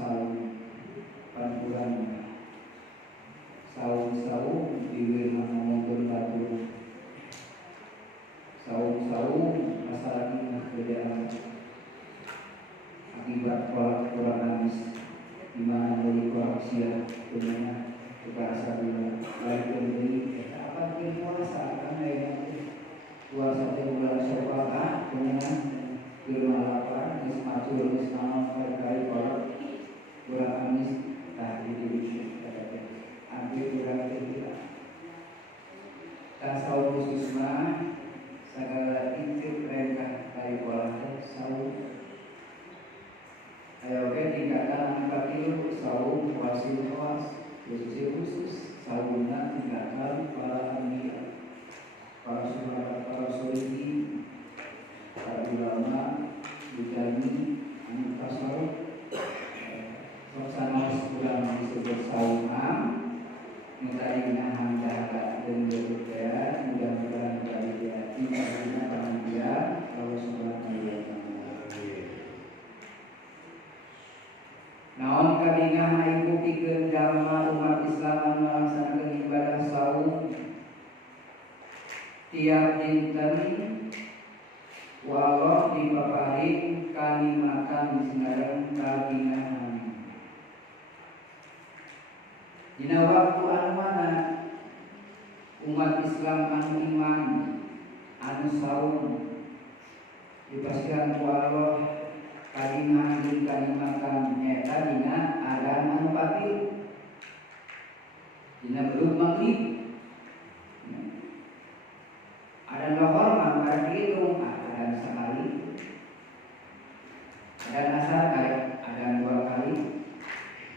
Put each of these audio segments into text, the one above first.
saung panturan saung di ngomongkeun batu saung asalna kerjaan akibat kolak kurang habis di mana beli kolak sia punya terasa gula lain beli apa kieu puasa kan aya puasa teh bulan Syawal punya di rumah lapar geus matur geus naon terkait kolak kurang habis tah di hampir kurang lebih tasawuf khusus mah segala intip perintah kaya pola saum ayo oke tingkatan angka kilo saum wasil was khusus saumna tingkatan para amir para sahabat para solih para ulama bujani anu tasawuf soksana ulama disebut saumam mutari nahan jaga dan berbuka mudah-mudahan berhati-hati karena panggilan Allah Subhanahu wa taala. Naon kadingan ibu pikeun jalma umat Islam melaksanakeun ibadah saum tiap dinten walau dipaparing kalimatan sinareng kadingan. Dina waktu anu mana umat Islam anu iman anu saum dipastikan ku Allah kadingan jeung kalimatan eta dina adzan anu batil dina belum maghrib adzan lohor mah barang dihitung adzan sekali adzan asar kali adzan 2 kali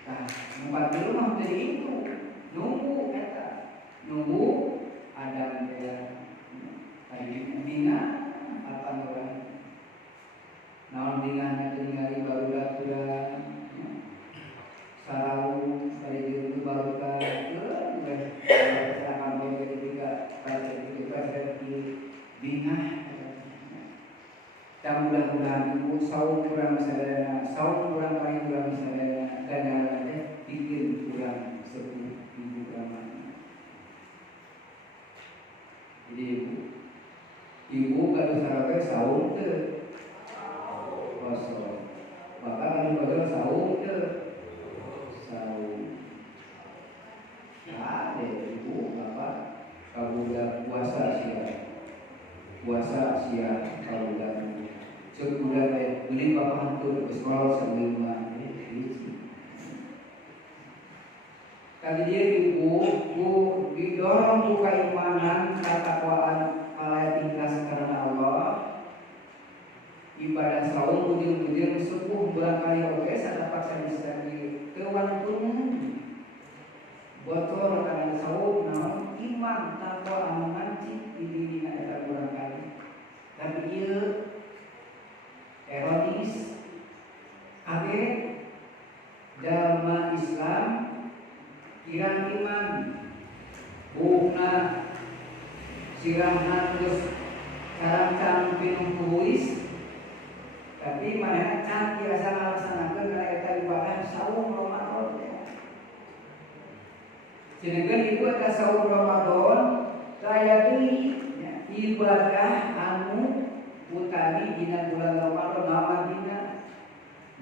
nah 40 mah teu dihitung nunggu eta nunggu adzan teh tadi dina apa orang naon dingahna teh ningali barudak urang sarau dari dieu baru ka serangan boy ketika dingah dan mudah-mudahan ibu saum kurang sadayana saum kurang paling kurang sadayana dan bikin kurang sepuh ibu ramah. Jadi ibu kalau sarape saum teu poso. Bapak kalau badal saum teu saum. Ya, ibu bapak kabudak puasa sia kabudak. Cek budak beli bapak hantu ke sekolah sebelumnya. Kali dia ibu didorong buka imanan ketakwaan alai tingkas karena Allah ibadah saum ujung-ujung sepuh barangkali oke sada paksa disani kewan pun botol karena saum naon iman takwa anu ngancik di dina eta barangkali tapi ieu erotis age jalma Islam kirang iman buhna sirahna terus carang-carang pinungkuis tapi mana can biasa ngalaksanakeun eta ibadah saum Ramadan jenengan ibu eta saum Ramadan kaya deui ibadah anu utami dina bulan Ramadan nama dina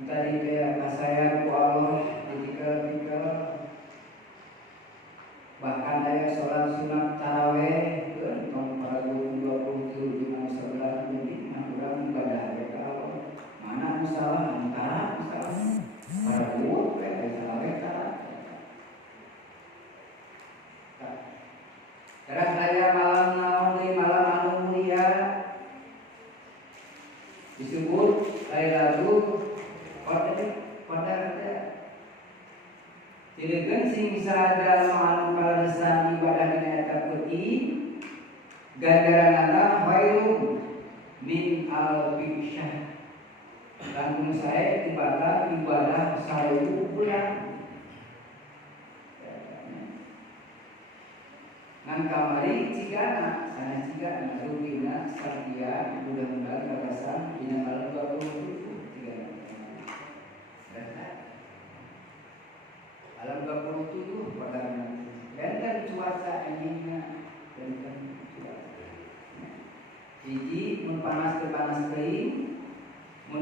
tadi kaya kasayang ku Allah ketika bahkan ada sholat sunat taraweh tahun 2020 dengan 11 mungkin kurang ibadah ya kalau mana masalah antara misalnya para guru taraweh terus saya malam naon malam anu mulia disebut Lailatul Qadar Cilekeun sing sada anu kaladesan ibadah dina eta peuting ganjaranna khairun min alfi syahr. Langkung sae tibatan ibadah 1000 bulan. Ngan kamari cigana sana cigana rugina sakian mudah-mudahan kalasan dina malam 27 cigana.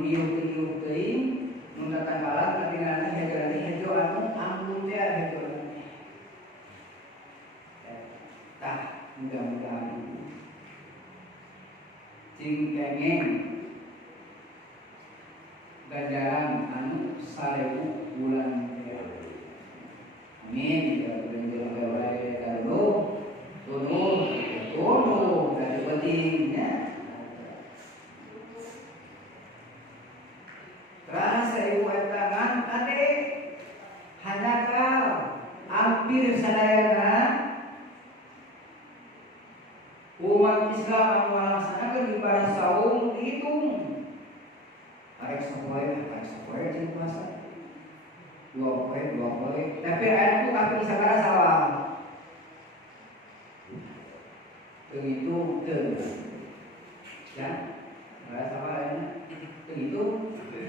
tiup teuing mun datang kalah ketinggalan hejo anu anggun teh hejo. Tah mudah-mudahan sing kengeng ganjaran anu 1000 bulan. Amin. Ya berdoa tunu dari pentingnya. Rasa ibu tangan ade hanya kau hampir sadayana umat Islam anu melaksanakan ibadah saum dihitung. Arek sapoe jeung puasa. Dua poe. Tapi ayatku kaki sagara salah. Begitu ya. Sagara salah ya. Begitu. 17.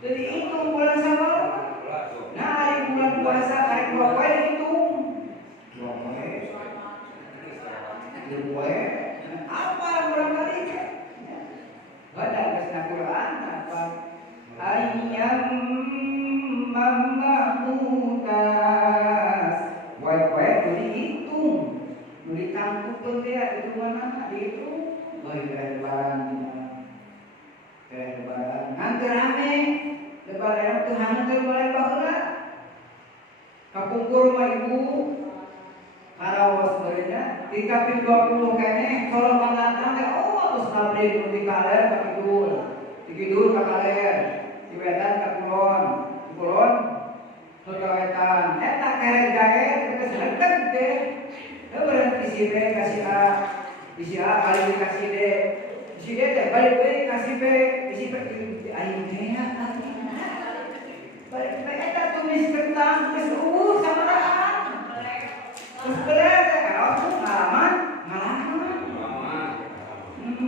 Jadi itu bulan Syawal. Nah, hari bulan puasa hari 2 poe dihitung. 2 poe. Apa bulan kali? Baca bahasa Quran apa? Ayyam mamdudas. Poe dihitung. Nu ditangkupkeun teh itu mana? Dihitung. Lebaran. Nanti rame. Lebaran teu haneukeun mulai baheula. Kapungkur mah ibu karaos beureunya di kaping 20 keneh kalau pandatang teh terus nabri di kaler ka kidul ka kaler di wetan ka kulon di kulon ka wetan eta kere gawe geus henteu teh berarti si B kasih A si A kali kasih D si D teh balik deui kasih B si B aing teh balik teh eta tulis kentang geus samaraan terus beler kalau ngalaman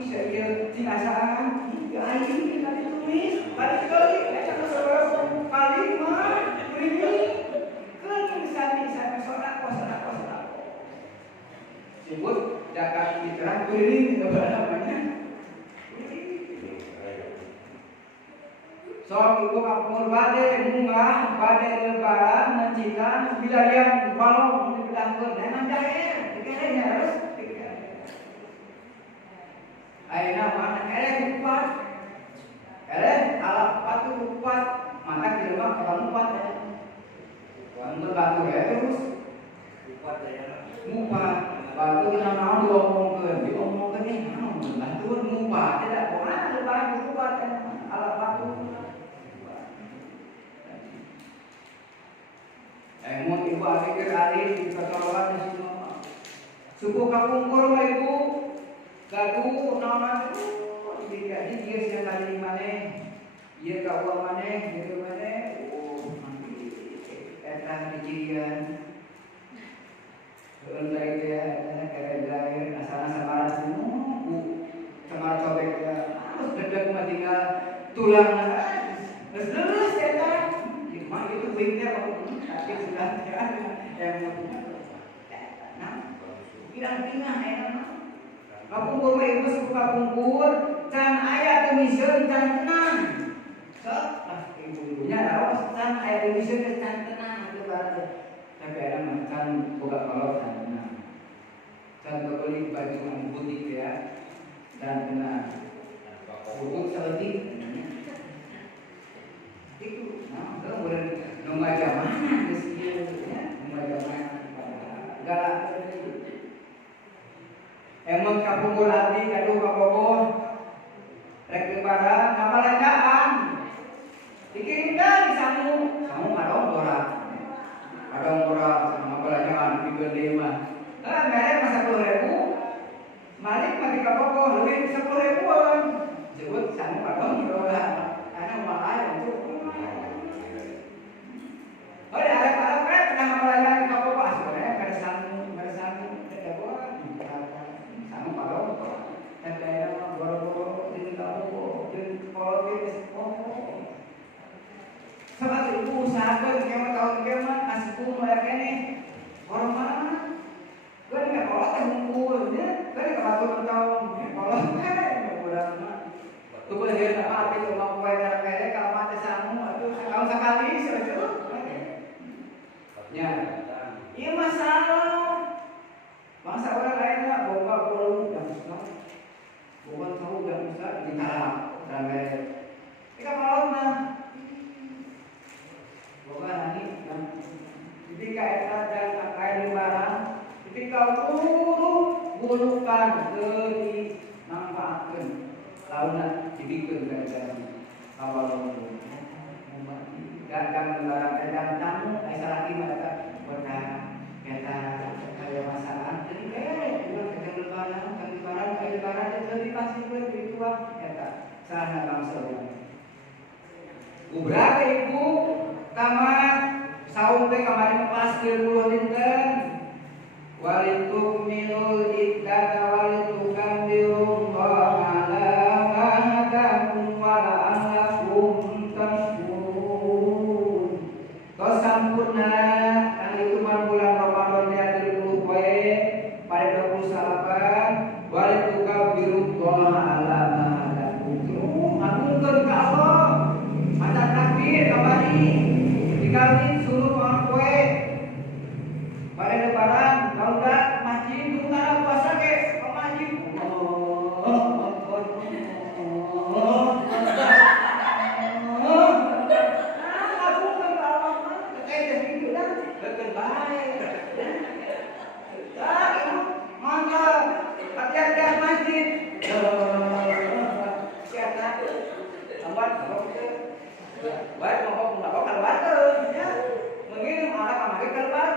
saya tinasaan aing kita ditulis balik kali eta saudara kali mah ini kan sami saudara sebut zakat fitrah kuring apa namanya sok ibu kapur bade munggah bade lebaran mencikan bilarian balong dipilangkeun dengan jahe dikerenya harus ayeuna mana kuat alat batu kuat maka di rumah kalau kuat ya untuk batu ya terus kuat ya ngupat batu kita naon diomongkeun naon batu ngupat tidak pernah ada batu kuat alat batu mun ibu adik di kecolokan di sini suku kapungkur mah ibu gagu naon jadi dia siang kali maneh ieu ka uang maneh gitu maneh eta dicirian heun teh eta kere gair asalna sabaraha semua samara cobek terus dedeg mah tinggal tulangna geus leureus eta mah itu bingnya tapi sudah yang nah pirang-pirang eta mah kapungkur mah ibu suku kapungkur can aya tumiseun can tenang sok lah ibu-ibunya raos can aya tumiseun can tenang itu berarti tapi ada mah can boga kolot can tenang can beli baju anu butik ya can tenang buku saeutik itu nah urang nu ngaja mana geus ieu ya nu ngaja mana galak emang kapungkur hati kaduh kabogoh rek lebaran ngabalanjaan dikirimkan di samu kadong dorak ngabalanjaan di gede mah mere mah 10.000 malik mah di kabogoh leuwih 10.000-an sebut samu kadong dorak karena mahal untuk ada pernah ngabalanjaan di kabogoh sebenarnya kada samu kada bogoh samu kadong barang kayak kita kalau mah boga nani ketika eta dan kain barang ketika burukan dimanfaatkan launa dibikeun ka eta kawal gagang barang kadang tamu aya salaki mah eta kota eta aya masalah jadi kayak lebaran jadi pasti ritual eta sarana bangsa ubrah ibu kamar saum teh kamari pas 30 dinten walitukminul iddata walitukabbiru ala ma hadakum wa la'allakum tashkurun. Tos sampurna kang itu bulan Ramadan teh 30 poe pada 28 walitukabbiru ala ma hadakum. Ngagungkeun ka Allah. Maca takbir kamari dikalin suruh orang poe pada lebaran kalau enggak masjid itu karena puasa ke masjid baik mau keluar ya mengirim anak kamari keluar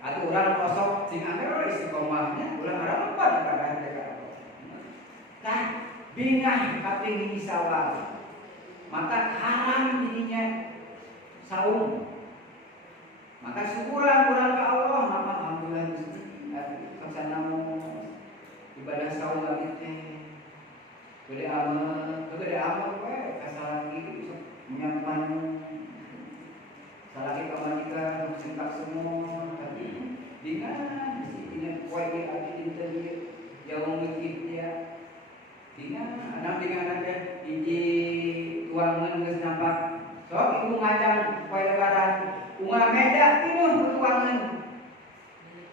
aturan kosong sing angker istiqomahnya ulang arah apa kadang mereka kan bingah kaping sawal maka haram dirinya saum maka syukuran ke Allah maka alhamdulillah Gusti kasanamo ibadah saum lagi teh gede amal we kasalagi menyampaikan salaki kamanika sentak semua tapi dengan ini kuai ati dinten jauh ngikit dia dengan anak dengan ada di tuangan geus nampak sok ibu ngajang kuai lebaran unga meja pinuh tuangan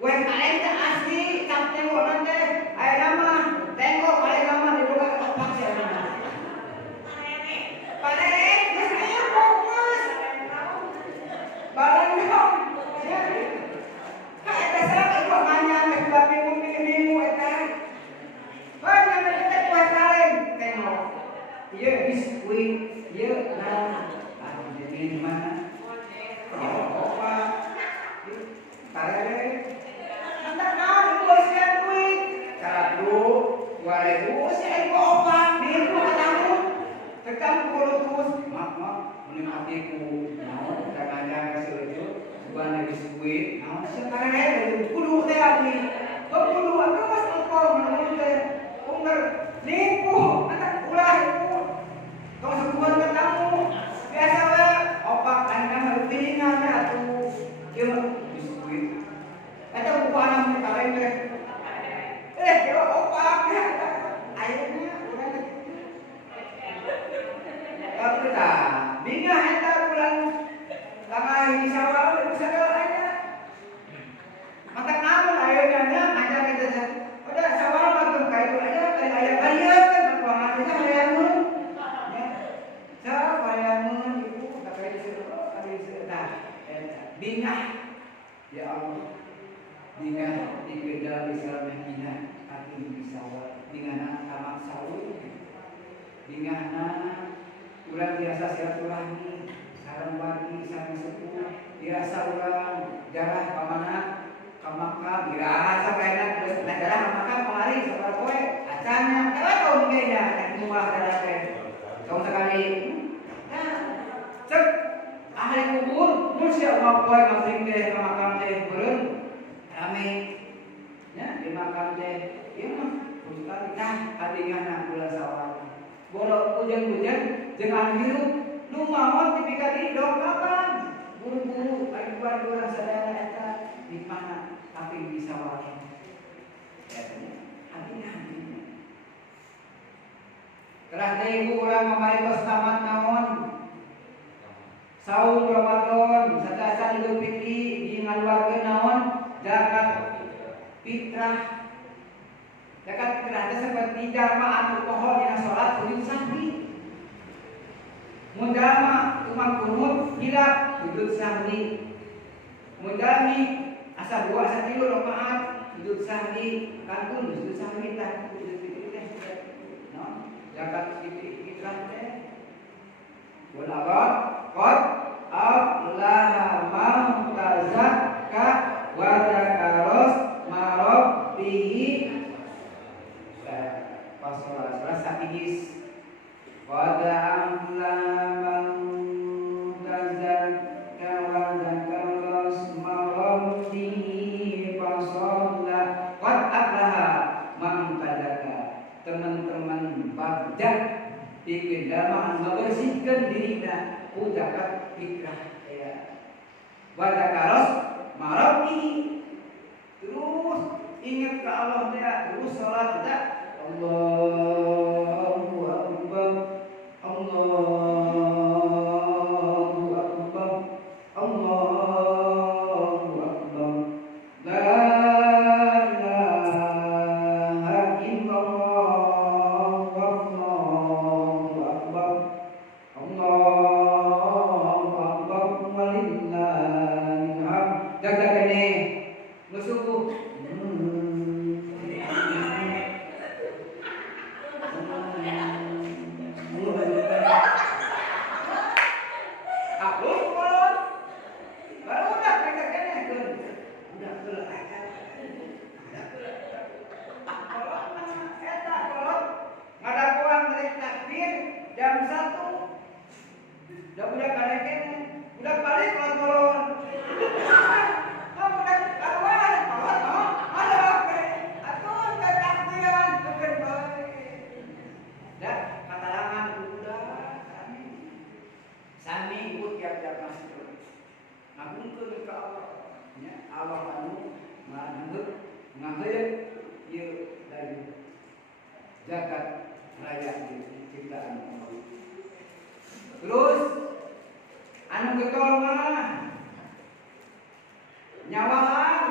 kue kalenda asli cap tengok teh aya nama tengok aya nama di luar tempat sia padahal geus aya fokus barang dong ya ka eta sareng ibu nganyang geus babi mungkin eta banyak kita kue kaleng tengok ieu biskuit ieu nah jadi mana apa kaleng hendak naon bos yang duit satu 2000 si ibu opat minggu ketemu tekan terus mak menikmatiku naon kadang-kadang seujur sebuah biskuit naon sekarang kudu teh abdi kudu apa mas engkau menurut teh unger nipu anak ulah itu kau sebuah ketemu biasa we opak anda piringan atuh kieu biskuit eta buku anak kaleng teh kieu opak ayeuna urang bingahna urang biasa silaturahmi sareng wargi sareng sepuh biasa urang jarah ka mana ka Makkah biasa kaena jarah ka Makkah kemari sabar poe acannya tahu mungkinnya nek muah jarah teh tahun sekali nah cek ahli kubur mun sia poe ngabring teh ka makam teh beureum rame nya di makam teh ieu mah sekali nah adingana bulan Sawal boro hujan-hujan jeung anu hirup nu mamon tipika di dong kapan buru-buru bari urang sadaya eta di mana tapi di Sawal katanya adingana kerah teh ibu urang ngamarintos tamat naon saum Ramadan sadasan Idul Fitri di ngaluarkeun naon zakat fitrah zakat fitrah teh seperti jalma anu poho dina salat sujud sahwi mun jalma cuma kunut hilap sujud sahwi mun jalmi asa 2 asa 3 rakaat sujud sahwi kantun sujud sahwi tah sujud fitri teh no zakat fitrah teh walabat qad aflaha man tazakka wa dzakaros marabbihi pasola sakidis qad aflaha man tazakka wa dzakaros marabbihi pasola qad aflaha man tazakka teman-teman bagja bikin dama membersihkan dirinya zakat fitrah ya wa dzakaros marabbi terus ingat ke Allah dia terus salat dia Allahu akbar Allahu akbar Allahu akbar la ilaha illallah wallahu akbar Allahu akbar walillahil hamd jaga kene musuh zakat raya ciptaan Allah. Terus anu getol mah nyawalan.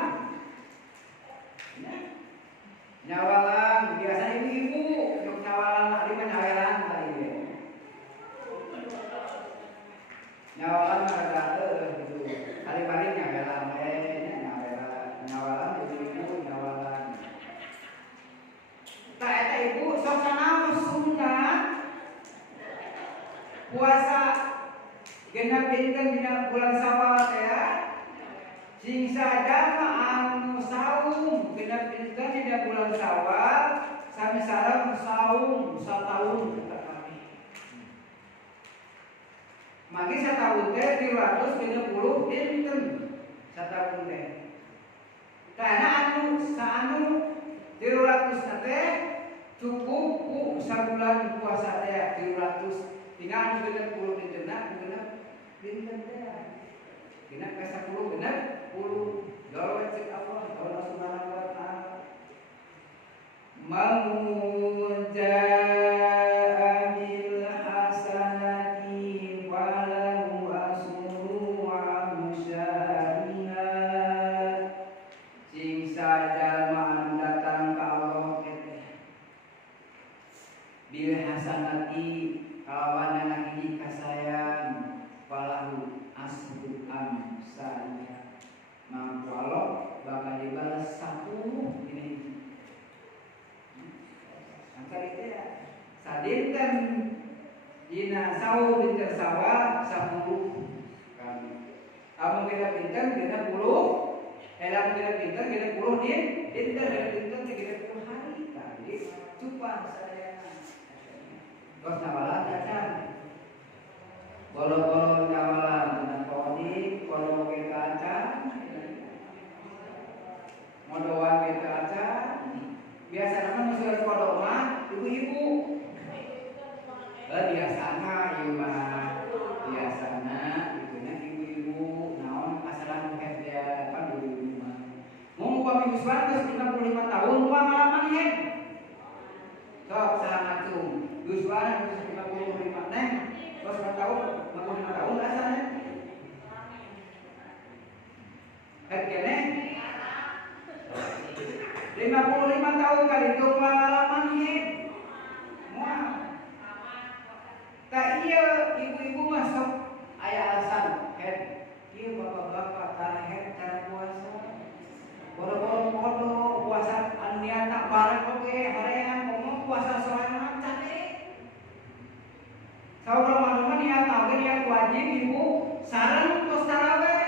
Nyawalan biasanya ibu-ibu yang nyawalan ari mah nyawalan tadi. Nyawalan mah ada gitu. Hari-hari nyawalan nyawalan ibu-ibu nyawalan. Tak eta ibu sok sanaos sunat puasa genep dinten dina bulan Syawal ya. Sing sadama anu saum genep dinten dina bulan Syawal sami sareng saum sataun kata kami. Mangke sataun teh 360 dinten sataun teh. Karena anu saanu 300 teh cukup ku sabulan puasa teh 300 tinggal anu genep 10 dintenna genep dinten teh. Genep ka 10 genep 10 doa cek Allah subhanahu wa taala. Manguja bil hasanati walahu asru amsyariha. Sing sadama datang ka Allah bil hasanati kawanana hiji kasayang walahu asru amsyariha. Mangko Allah bakal dibalas 10 ini. Angka itu ya sadinten dina sawu dinten sawal 10 kali. Amun kita pinten dina 10, lamun kita pinten dina 10 dinten 30 hari. Tadi cupang sadayana. Terus nawalan cacan. Bolo-bolo nawalan tentang kodi, bolo kita acan. Modoan kita acan. Biasa nama musuh kodok mah ibu-ibu. Biasana ieu mah biasana itunya ibu-ibu naon asalan kerja kan ibu-ibu mah. Mun upami geus 55 tahun mah ngalaman hen. Sok sahatung geus 55 neng terus tahun 55 tahun asalnya. Kene 55 tahun kali itu pengalaman ini. Mual. Tak iya ibu-ibu masuk aya alasan head. Ieu bapak-bapak tara head tara puasa. Boro-boro puasa anu niatna bareng oge horeang ngomong puasa sorangan cantik. Saur Ramadan niat oge niat wajib ibu sareng tos tarawih.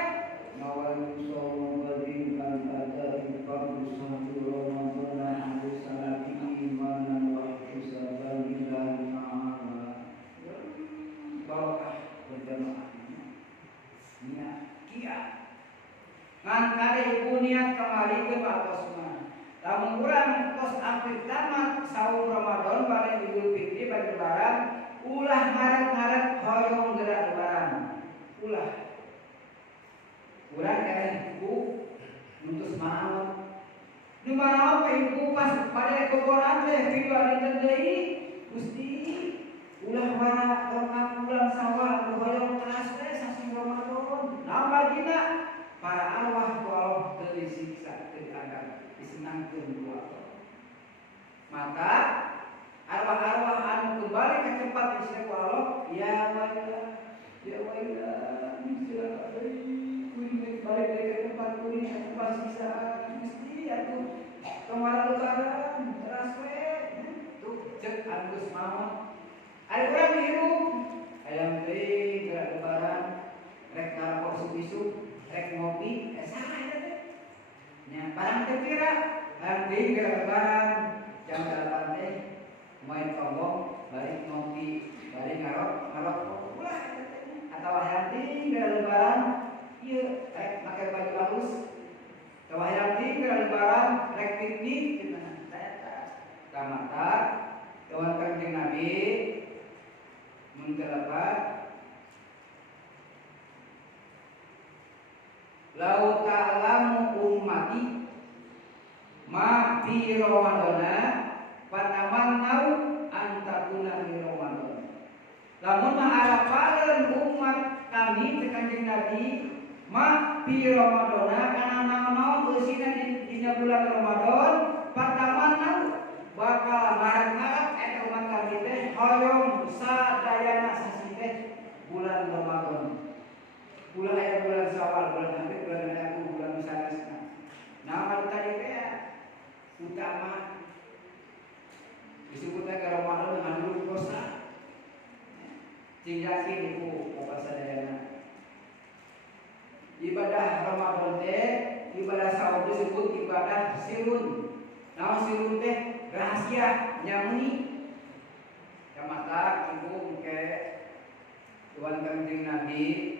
Mawal sholat berdirikan pada ikam satu Ramadan harus salati imanan wa ihtisaban lillahi ta'ala. Barokah berjamaah. Niat kiat. Ngan kade ibu niat kembali ke batos mah. Lamun urang tos akhir tamat saum Ramadan bade Idul Fitri bade lebaran, ulah ngaret-ngaret hoyong gerak lebaran. Ulah urang kene ibu nutus manaon. Nu manaon ka ibu pas pada kokoran teh video dinten deui Gusti ulah bara lengkap bulan Syawal hoyong teras teh sasi Ramadan. Naon dina para arwah ku Allah teu disiksa teu diadab disenangkeun ku Allah. Maka arwah-arwah anu kembali ke tempat di ku Allah ya wailah balik dari ke tempat kuning ke tempat sisa mesti atuh kemarin lebaran teras we tuh cek anggus mawon ari urang hirup ayam teh gerak lebaran rek ngarokok sup-sup rek ngopi saha eta teh nya barang teu kira hayang teh gerak lebaran jam 8 teh main tombong balik ngopi balik ngarokok ulah eta teh atawa hayang teh gerak lebaran ieu rek make baju halus tawa hayang gerak lebaran rek piknik cenah eta kamata kawan Kanjeng Nabi mun kelepat lau ta'lamu ummati ma fi ramadana fatamannau an takuna fi ramadan. Lamun mengharapkan umat kami ke Kanjeng Nabi ma fi ramadana kana naon eusina dina bulan Ramadan fatamannau bakal ngarep-ngarep eta umat kami teh hoyong sadayana sasi teh bulan Ramadan. Bulan aya bulan Syawal, bulan Hampir, bulan Rabiul, bulan Musalasna. Nama tadi teh utama disebutnya ke Ramadan dengan dulu kosa. Tinggalkan ibu bapak sadayana. Ibadah Ramadan teh, ibadah Syawal disebut ibadah sirun. Naon sirun teh rahasia nyamuni. Kamata ibu engke Tuhan Kanjeng Nabi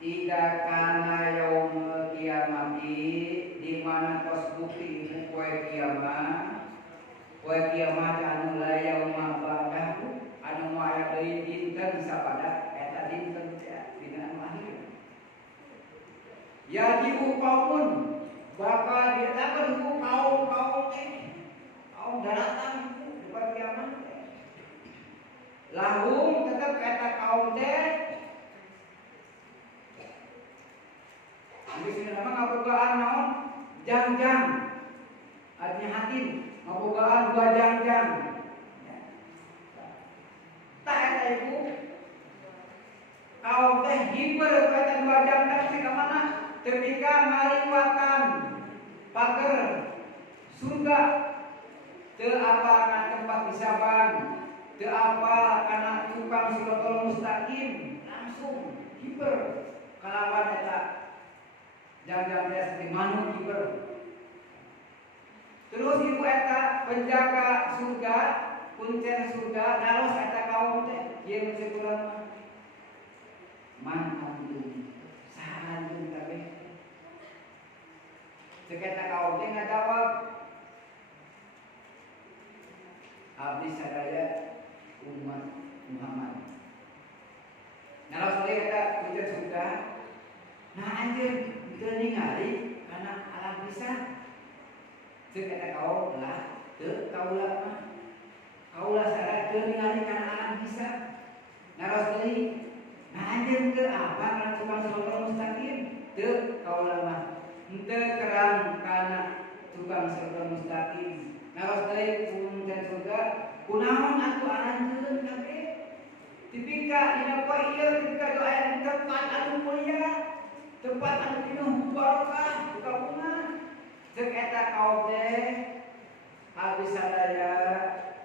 Ida kana yaumul kiamati di mana tos bukti ibu poe kiamat anu la yauma ba'dahu anu aya deui dinten sapada eta dinten dina anu akhir. Yajibu qaumun bakal didatangkeun ku kaum teh kaum daratan di kiamat. Lahum tetep eta kaum teh di sini nama ngabogaan naon? Jang-jang. Artinya hatim, ngabogaan dua jang-jang. Tak eta ibu. Kaum teh hiper kata dua jang-jang teh ka mana? Ketika ngaliwatan pager surga teu apa kana tempat hisaban, teu apa kana tukang siratal mustaqim, langsung hiper kalawan eta jam-jam dia seperti manuk hiper. Terus ibu eta penjaga surga, kuncen surga, naros eta kaum teh, ieu mesti kurang man anjeun, saha anjeun kabeh. Ceuk eta kaum teh ngajawab, abdi sadaya umat Muhammad. Naros deui eta kuncen surga, nah anjeun teu ningali kana alam pisan. Ceuk eta kaum lah teu kaula mah. Kaula sadaya teu ningali kana alam pisan. Naros deui, nah anjeun teu apa kana tukang siratal mustaqim, teu kaula mah. Henteu kerang kana tukang siratal mustaqim. Naros deui kuncen surga, kunaon atuh aranjeun kabeh? Tipika dina poe ieu tipika doa aya tempat anu mulia, tempat anu penuh barokah, kabungan. Ceuk eta kaum teh abdi sadaya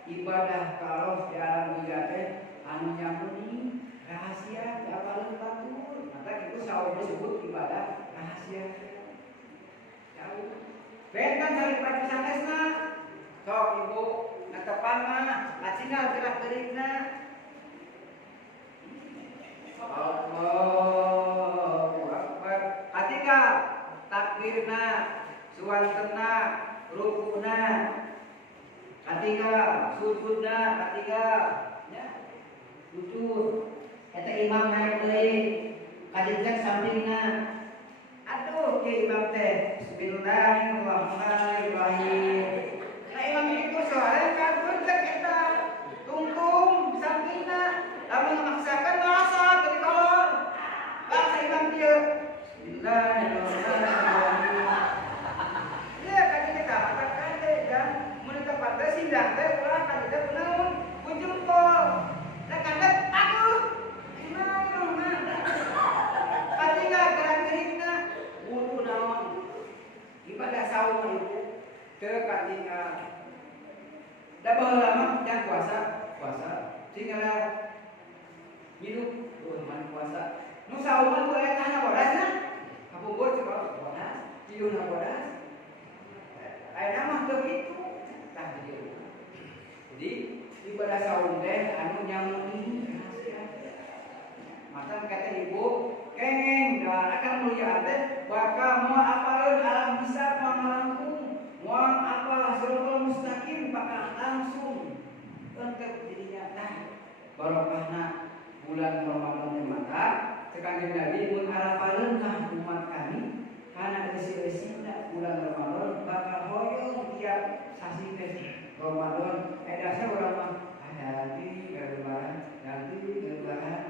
ibadah ka Allah di alam dunya teh anu nyamuni rahasia apaleun batur. Maka kitu saur disebut ibadah rahasia. Jauh. Benten salibati sanesna. Sok ibu ngatepan mah lacingal gerak-gerikna. Allahu Akbar. Katiga takbirna, suwantena, rukuna. Katiga sujudna, katiga ya. Sujud. Eta imam naik deui, kadijak sampingna. Aduh, ke imam teh bismillahirrahmanirrahim. Nah imam itu soalnya kan beuntek eta tungtung sampingna. Lamun memaksakan bahasa dari kolor. Bahasa imam dia. Bismillahirrahmanirrahim. Ya kan kita katakan teh dan mun tempat teh sindang teh ulah kan kita kunaon? Kunjungkol. Nah kandet aduh. Katinga gerak-gerikna wudu naon? Ibadah saum itu teu katinga. Da baheula mah jang puasa. Tinggal hidup man puasa. Nu sauman ku aya tanya bodasna. Kapungkur coba bodas, piuna bodas. Aya mah teu kitu. Tah jadi ibadah saum teh anu nyamuni rahasia. Mata kata ibu, kengeng dan akan mulia teh bakal mau apaleun alam hisab manglangkung, mau apa siratal mustaqim bakal langsung untuk dirinya tah barokahna bulan Ramadan mata sekanjeng Nabi mun arapaleun ka umat kami kana eusi-eusina bulan Ramadan bakal hoyong tiap sasi teh Ramadan edasa urang mah nanti lebaran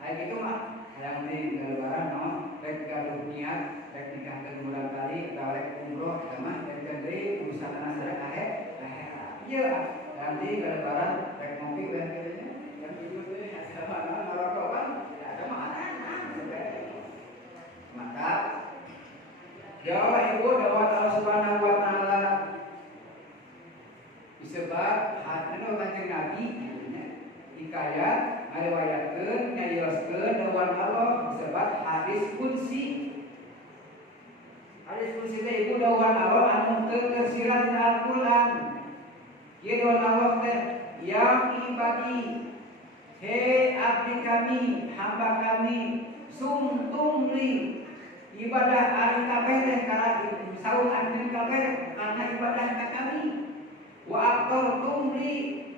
aya kitu mah yang di lebaran naon rek gaduh niat rek nikah ke bulan kali atau rek umroh sama rek deui usaha sadaya akhirat ieu nanti lebaran rek ngopi bae yang itu teh sama ngarokok kan ada makanan maka doa ibu doa Allah Subhanahu wa taala disebut hadis kanjeng Nabi hikayat ngariwayatkeun nyarioskeun dawan Allah disebut hadis qudsi. Hadis qudsi teh ibu dawan Allah anu teu tersirat di Al-Qur'an. Ieu dawan Allah teh yang ibadi he abdi kami, hamba kami, sumtumli ibadah ari kabeh teh kana saum ari kabeh karena ibadah ka kami. Wa aqtartumli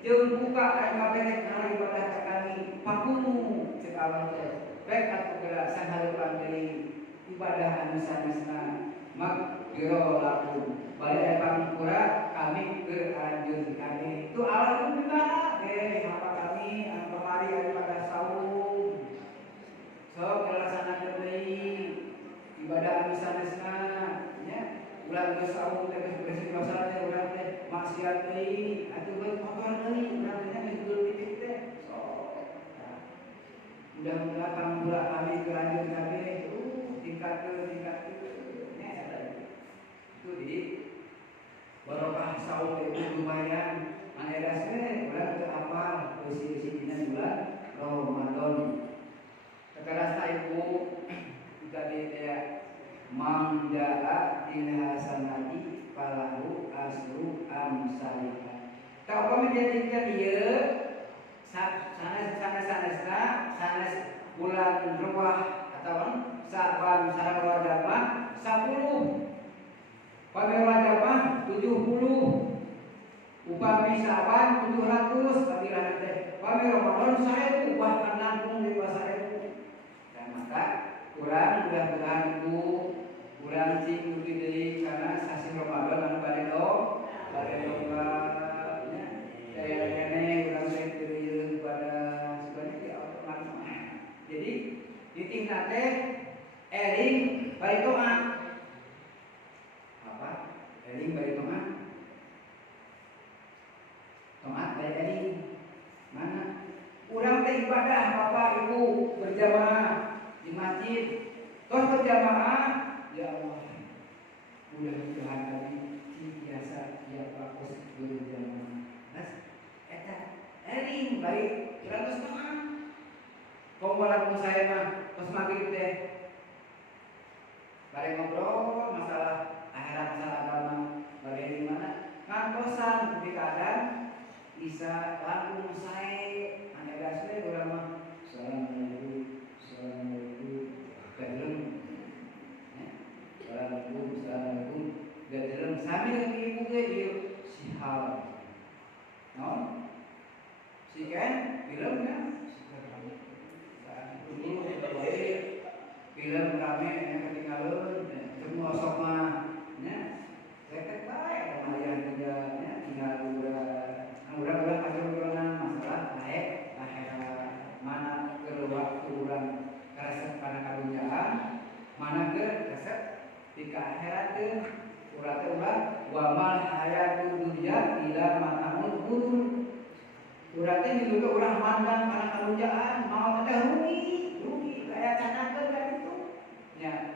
jeung buka ari kabeh teh kana ibadah ka kami. Pakumu ceuk Allah teh baik atuh geura sangaleupan deui ibadah anu sanesna magfiro lakum. Bari aya pangapura kami keur anjeun kami. Tu alhamdulillah hamba kami anu kemari ari pada saum. Sok dilaksanakeun deui ibadah anu sanesna nya. Ulang geus saum teh geus bersih dosa teh urang teh maksiat deui atuh geus kotor deui urang teh geus dul titik teh. Mudah-mudahan pangapura kami keur anjeun kabeh tingkat itu di barokah saum lumayan. Anedasnya orang ke apa? Posisi bulan Ramadan. Terasa ibu tadi man jaa bil hasanati falahu asru amsalha. Tahu apa menjadikan dia sanes bulan Rewah atau Sa'ban sareng Rajab 10. Pami Rajab 70. Upami Sa'ban 700 kabilah teh. Pami Ramadan 1000 bahkan 60 di bahasa itu. Dan maka kurang mudah-mudahan itu kurang sing dugi deui karena sasi Ramadan anu bade doa nya daya kene urang teh teu pada sebenarnya otomatis. Jadi di tingkat teh eling bari doa. Apa? Eling bari doa. Doa bari eling. Mana? Urang teh ibadah Bapak Ibu berjamaah di masjid. Terus berjamaah, ya Allah. Mudah-mudahan kami biasa ya bagus berjamaah. Nas, eta eling bari 100 doa. Kompola saya mah pas maghrib teh bare ngobrol masalah akhirat, masalah agama, bare di mana ngangkosan di keadaan bisa langsung saya anedasnya urang mah assalamualaikum gadeleng ya assalamualaikum gadeleng sambil ibu ge ieu sihal non si kan filmnya film rame yang ketinggalan semua sok mah nya reket bae lumayan juga nya tinggal udah pacung-pacungan masalah naik mana ke waktu urang resep kana karunjaan mana ke resep di akhirat teh urang teh wa mal hayatud dunya ila mata'ul ghurur. Urang teh juga urang mandang kana karunjaan mau teh rugi kayak canakeun kan itu. Ya,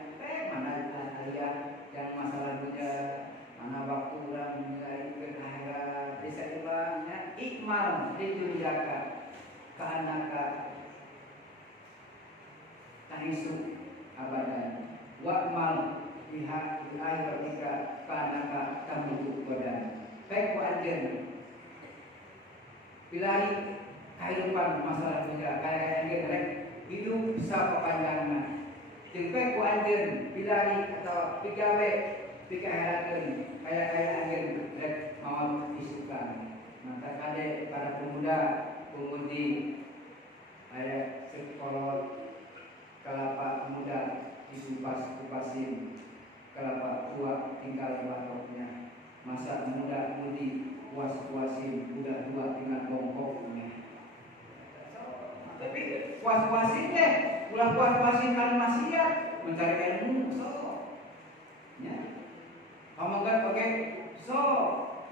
mana aya yang masalah dunia, mana waktu urang mencari ke akhirat bisa ibangnya ikmal didunyaka ka anaka tahisu abadan wa'mal biha akhiratika ka anaka tamutu badan. Baik ku anjeun pilari kehidupan masalah dunia kayak rek hidup sapapanjangna. Jengpe ku anjeun pilari atau pigawe pikaharakeun kaya anjeun rek mau isukan. Maka kade para pemuda pemudi aya sekolot kelapa pemuda disupas-kupasin kelapa tua tinggal batoknya. Masa muda mudi puas-puasin udah tua tinggal bongkoknya. Tapi puas-puasin deh, ulah puas-puasin kan maksiat, mencari ilmu so. Ya. Pamangkat pakai so.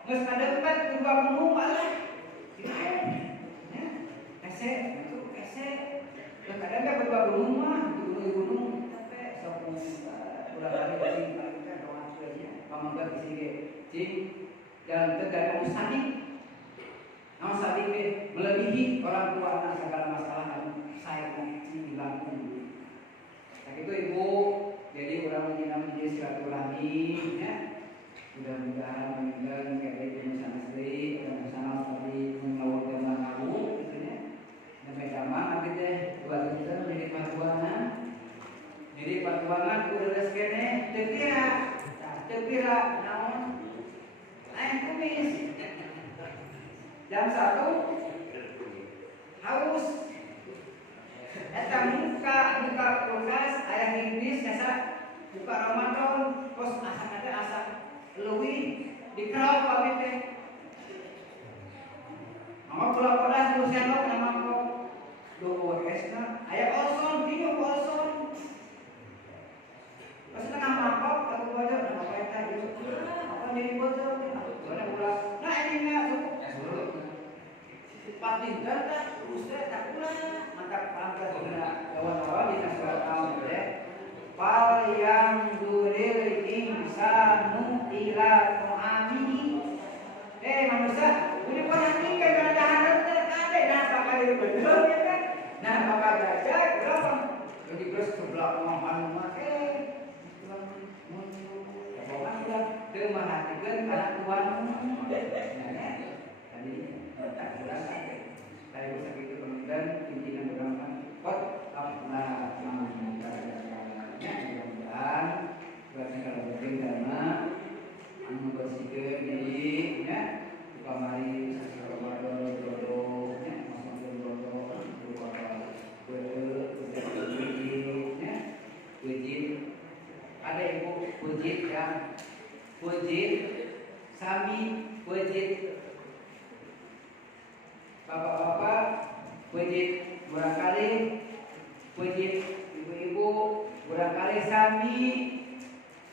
Geus kadempet juga gunung malah. Ya. Ese, itu ese. Geus kadempet juga gunung mah, gunung capek sok ulah kali cing kita doa saja. Pamangkat di sini cing jalan tegak sadik. Nama sadik melebihi orang tua anak segala masalah yang saya kunci di bangku. Nah itu ibu, jadi orang menjadi silaturahmi, ya. Mudah-mudahan meninggal kayak di sana sendiri, orang sana tadi mengawal tema kamu, gitu ya. Sampai zaman nanti deh buat kita menjadi patuanan. Jadi patuanan udah sekene, tekira, naon, lain kumis. Jam 1 haus eta buka kulkas aya hibis biasa buka Ramadan terus asa leuwih dikerok pamit teh mama pula pada dulu sendok nama kok do esna aya olson dinu olson pas tengah mangkok aku baca nama eta ieu apa jadi botol mana pula nah ini nya patingan tak usah tak pula mantap angkat guna lawan-lawan di surat tahun ya fal yang duril insanu ila ta'amihi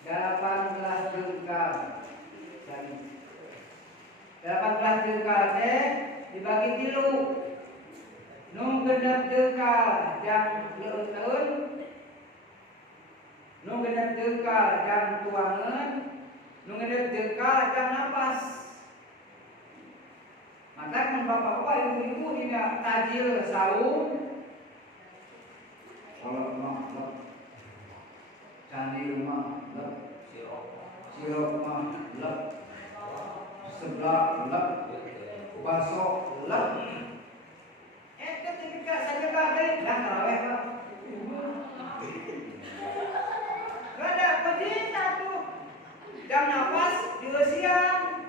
18 jengkal. 18 jengkal teh dibagi tilu. Nu genep jengkal jang leuteun, nu genep jengkal jang tuangeun, nu genep jengkal jang napas. Maka kan bapak-bapak ibu-ibu tidak tajil saum. Kalau mah lep, candi rumah lep, sirup mah lep, seblak lep, bakso lep. Ketika saya kagak dan taraweh pak, gak ada pencinta tuh. Jam nafas di siang.